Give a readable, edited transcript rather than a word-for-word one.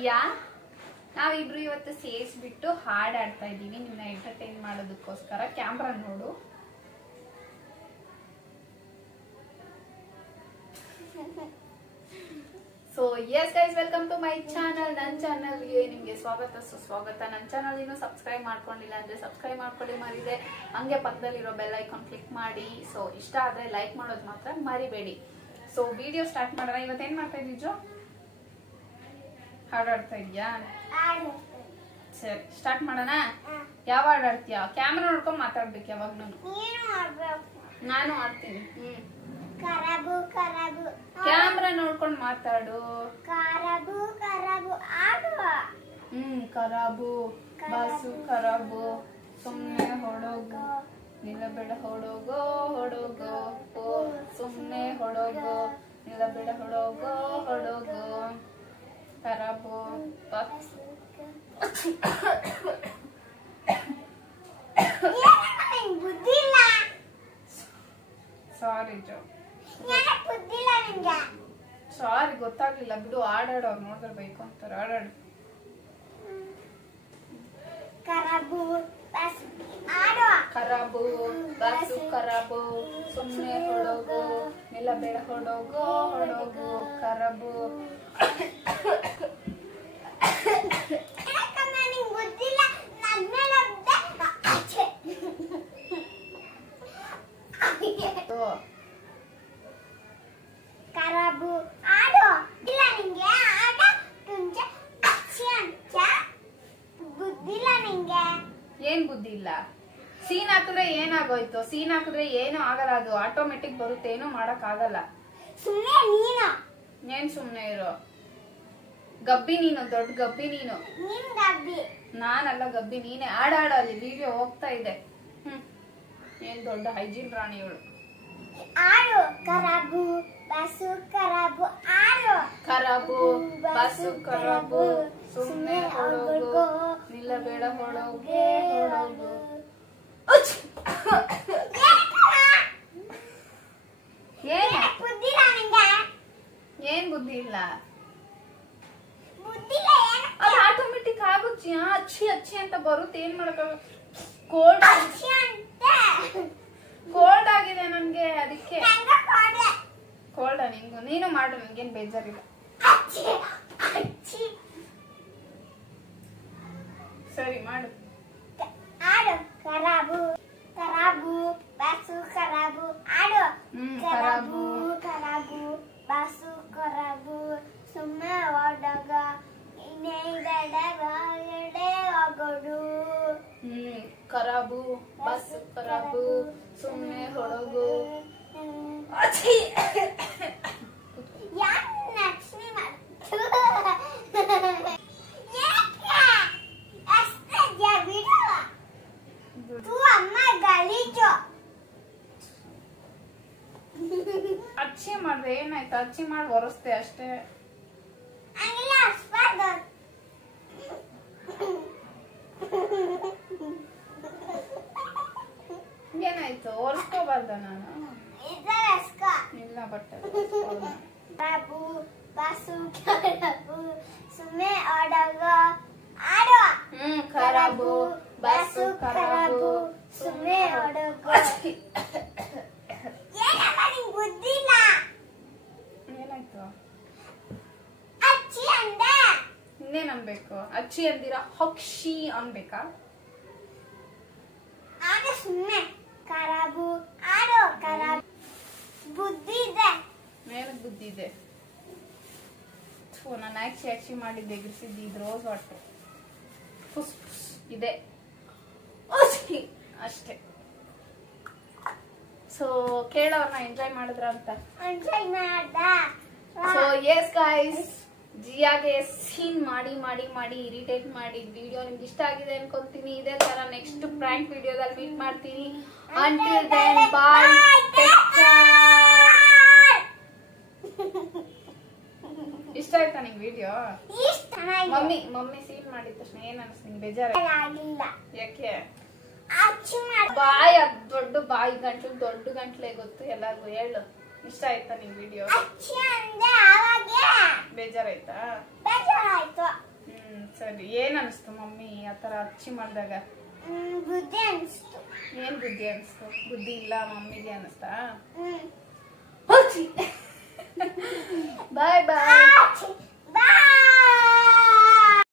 ಜಿಯಾ. ನಾವಿಬ್ರು ಇವತ್ತು ಸೇರಿಸ್ಬಿಟ್ಟು ಹಾಡು ಆಡ್ತಾ ಇದ್ದೀವಿ ನಿಮ್ಮನ್ನ ಎಂಟರ್ಟೈನ್ ಮಾಡೋದಕ್ಕೋಸ್ಕರ. ಕ್ಯಾಮ್ರಾ ನೋಡು. So yes guys, welcome to my channel. ನನ್ನ ಚಾನಲ್ಗೆ ನಿಮಗೆ ಸ್ವಾಗತ ಸುಸ್ವಾಗತ. ನನ್ನ ಚಾನಲ್ ಇನ್ನೂ ಸಬ್ಸ್ಕ್ರೈಬ್ ಮಾಡ್ಕೊಂಡಿಲ್ಲ ಅಂದ್ರೆ ಸಬ್ಸ್ಕ್ರೈಬ್ ಮಾಡ್ಕೊಳ್ಳಿ ಮರಿದೆ. ಹಂಗೆ ಪಕ್ಕದಲ್ಲಿರೋ ಬೆಲ್ ಐಕಾನ್ ಕ್ಲಿಕ್ ಮಾಡಿ. ಸೊ ಇಷ್ಟ ಆದ್ರೆ ಲೈಕ್ ಮಾಡೋದು ಮಾತ್ರ ಮರಿಬೇಡಿ. ಸೊ ವಿಡಿಯೋ ಸ್ಟಾರ್ಟ್ ಮಾಡೋಣ. ಇವತ್ತೇನ್ ಮಾಡ್ತಾ ಇದ್ದೀಜು? ಹಾಡು ಆಡ್ತಾ ಇದೀಯಾ? ಸರಿ, ಸ್ಟಾರ್ಟ್ ಮಾಡೋಣ. ಯಾವ ಹಾಡು ಆಡ್ತೀಯಾ? ಕ್ಯಾಮ್ರಾ ನೋಡ್ಕೊಂಡ್ ಮಾತಾಡ್ಬೇಕು ಯಾವಾಗ್ಲೂ. ನಾನು ಆಡ್ತೀನಿ. ಕರಬು ಕರಬು ಕ್ಯಾಮ್ರಾ ನೋಡ್ಕೊಂಡ್ ಮಾತಾಡು. ಕರಬು ಕರಬು ಆಡುವ. ಕರಾಬು ಬಾಸು ಕರಾಬು ಸುಮ್ನೆ ಹೊಡೋಗು ನಿಲ್ಲಬೇಡ ಹೊಡೋಗೋ ಹೊಡೋಗೋ ಓ ಸುಮ್ನೆ ಹೊಡೋಗೋ ನಿಲ್ಲಬೇಡ ಹೊಡೋಗೋ ಹೊಡೋಗೋ ಕರಾಬು ಬಾಸು. ಸಾರಿ ಜೋ, ಸಾರಿ ಗೊತ್ತಾಗ್ಲಿಲ್ಲ ಬಿಡು. ಆಡಾಡೋರು ನೋಡಿದ್ರೆ ಬೈಕು ಅಂತಾರೆ. ಆಡಾಡು. ಕರಬು ಬಾಸು ಆಡುವ. ಕರಾಬು ಬಾಸು ಕರಾಬು ಸುಮ್ನೆ ಹೊಡೋಗು ನಿಲ್ಲಬೇಡ ಹೊಡೋಗೋ ಹೊಡೋಗು ಕರಾಬು. ಕರಬು ಆಡು. ಇಲ್ಲ ನಿಂಗೆ ಆಡ ತುಂಚೆ ಅಚ್ಚಿ ಅಂತ ಬುದ್ಧಿಲ್ಲ ನಿಂಗೆ. ಏನ್ ಬುದ್ಧಿ ಇಲ್ಲ? ಸೀನ್ ಹಾಕಿದ್ರೆ ಏನಾಗೋಯ್ತು? ಸೀನ್ ಹಾಕಿದ್ರೆ ಏನು ಆಗಲ್ಲ, ಅದು ಆಟೋಮೆಟಿಕ್ ಬರುತ್ತೆ. ಏನು ಮಾಡಕ್ ಆಗಲ್ಲ. ಸುಮ್ಮನೆ ನೀನು. ಏನ್ ಸುಮ್ನೆ ಇರೋ ಗಬ್ಬಿ ನೀನು, ದೊಡ್ಡ ಗಬ್ಬಿ ನೀನು. ನಿನ್ ಗಬ್ಬಿ. ನಾನಲ್ಲ ಗಬ್ಬಿ, ನೀನೆ. ಆಡಾಡಲ್ಲಿ ವಿಡಿಯೋ ಹೋಗ್ತಾ ಇದೆ. ಏನ್ ದೊಡ್ಡ ಹೈಜೀನ್ ರಾಣಿ ಇವಳು. ಆಡು. ಕರಬು ಬಾಸು ಕರಬು ಆಡು. ಕರಾಬು ಬಾಸು ಕರಾಬು ಸುಮ್ನೆ ಹೊಡೋಗು ನಿಲ್ಲಬೇಡ ಹೊಡೋಗು ಹೊಡೋಗು. ಏನ್ ಬುದ್ಧಿಲ್ಲ ನಿಂಗೆ. ಏನ್ ಬುದ್ಧಿ ಇಲ್ಲ? ಬುದ್ಧಿಲ್ಲ ಏನು? ಅದು ಆಟೋಮೆಟಿಕ್ ಆಗುತ್ತೆ. ಅಚ್ಚಿ ಅಚ್ಚಿ ಅಂತ ಬರುತ್ತೆ. ಏನ್ ಮಾಡಕ? ಕೋಲ್ಡ್ ಅಚ್ಚಿ ಅಂತ. ಕೋಲ್ಡ್ ಆಗಿದೆ ನನ್ಗೆ, ಅದಕ್ಕೆ. ನಂಗೆ ಕೊಡೆ. ಕೋಲ್ಡ ನಿಂಗು? ನೀನು ಮಾಡು, ನನ್ಗೇನ್ ಬೇಜಾರಿಲ್ಲ. ಅಚ್ಚಿ ಅಚ್ಚಿ. ಸರಿ ಮಾಡು. ಆಡು. ಕರಬು ಕರಬು ಬಾಸು ಕರಬು ಆಡು. ಕರಾಬು ಕರಬು ಬಾಸು ಕರಬು ಸುಮ್ಮನೆ ಹೊಡಗ ಇನ್ನೇಡೆ ಹೋಗೋಡು. ಕರಾಬು ಬಾಸು ಕರಾಬು ಸುಮ್ನೆ ಹೊಡೋಗು. ಯಾಕೆ ಲಕ್ಷ್ಮಿ ಮಾಡ್ತು? ಅಮ್ಮ ಗಲೀಜು. ಅಚ್ಚಿ ಮಾಡ್ದೆ ಏನಾಯ್ತು? ಅಚ್ಚಿ ಮಾಡಿ ಒರೆಸ್ತೆ ಅಷ್ಟೇ. ಹಂಗಿಲ್ಲ ಅಸ್ಬಾರ್ದು. ಏನಾಯ್ತು? ಒರೆಸ್ಕೋಬಾರ್ದ ನಾನು? ಇಲ್ಲ ಬಟ್ಟೆ ಕರಬು ಬಾಸು ಕರಬು ಸುಮ್ಮನೆ ಹೊಡಗ ಆಡು. ಕರಾಬು ಬಾಸು ಕರಾಬು ಸುಮ್ಮನೆ ಹೊಡಗ. ಏನಮ್ಮ ನಿಂಗೆ ಬುದ್ಧಿ ಇಲ್ಲ? ಏನಾಯ್ತು? ಅಚ್ಚಿ ಅಂದೆ. ಇನ್ನೇನ್ ಅನ್ಬೇಕು? ಅಚ್ಚಿ ಅಂದಿರ ಹಕ್ಷಿ ಅನ್ಬೇಕಾ? ಆಗ ಸುಮ್ಮನೆ ಕರಬು ಆಡು. ಕರಬು ಬುದ್ಧಿ ಇದೆ. ಮೇಲೆ ಬುದ್ಧಿ ಇದೆ. ನಾನು ಆಕ್ಷಿ ಮಾಡಿದ್ದೆ, ಎಗರಿಸಿದ್ದು. ಇದು ರೋಸ್ ವಾಟರ್ ಫುಸ್ ಫುಸ್ ಇದೆ ಅಷ್ಟೇ. ಸೊ ಕೇಳೋರ್ನ ಎಂಜಾಯ್ ಮಾಡಿದ್ರ ಅಂತ. ಎಂಜಾಯ್ ಮಾಡ್ದ. ಸೊ ಎಸ್ ಗೈಸ್, ಜಿಯಾಗೆ ಸೀನ್ ಮಾಡಿ ಮಾಡಿ ಮಾಡಿ ಇರಿಟೇಟ್ ಮಾಡಿ ವಿಡಿಯೋ ನಿಮ್ಗೆ ಇಷ್ಟ ಆಗಿದೆ ಅನ್ಕೊಂತೀನಿ. ಇದೇ ತರ ನೆಕ್ಸ್ಟ್ ಪ್ರಾಂಕ್ ವಿಡಿಯೋದಲ್ಲಿ ಮೀಟ್ ಮಾಡ್ತೀನಿ. Until then, bye. Take care. ಇಷ್ಟ ಆಯ್ತಾ ನಿಂಗೆ ವಿಡಿಯೋ? ಮಮ್ಮಿ ಸೀನ್ ಮಾಡಿದ ತಕ್ಷಣ ಏನ್ ಅನ್ಸ್ ನಿಂಗೆ? ಬೇಜಾರಾಗಿಲ್ಲ? ಯಾಕೆ? ಬಾಯ್, ದೊಡ್ಡ ಬಾಯಿ ಗಂಟ್ಲು, ದೊಡ್ಡ ಗಂಟ್ಲೆ ಗೊತ್ತು ಎಲ್ಲಾರ್ಗು. ಹೇಳು, ಇಷ್ಟ ಆಯ್ತಾ ನಿಂಗೆ ವಿಡಿಯೋ? ಬೇಜಾರಾಯ್ತಾ? ಸರಿ. ಏನ್ ಅನಿಸ್ತು ಮಮ್ಮಿ ಆ ತರ ಅಚ್ಚಿ ಮಾಡಿದಾಗ? ಬುದ್ಧಿ ಅನಿಸ್ತು. ಏನ್ ಬುದ್ಧಿ ಅನಿಸ್ತು? ಬುದ್ಧಿ ಇಲ್ಲ ಮಮ್ಮಿಗೆ ಅನಿಸ್ತಾ? ಹ್ಮ್. ಅಚ್ಚಿ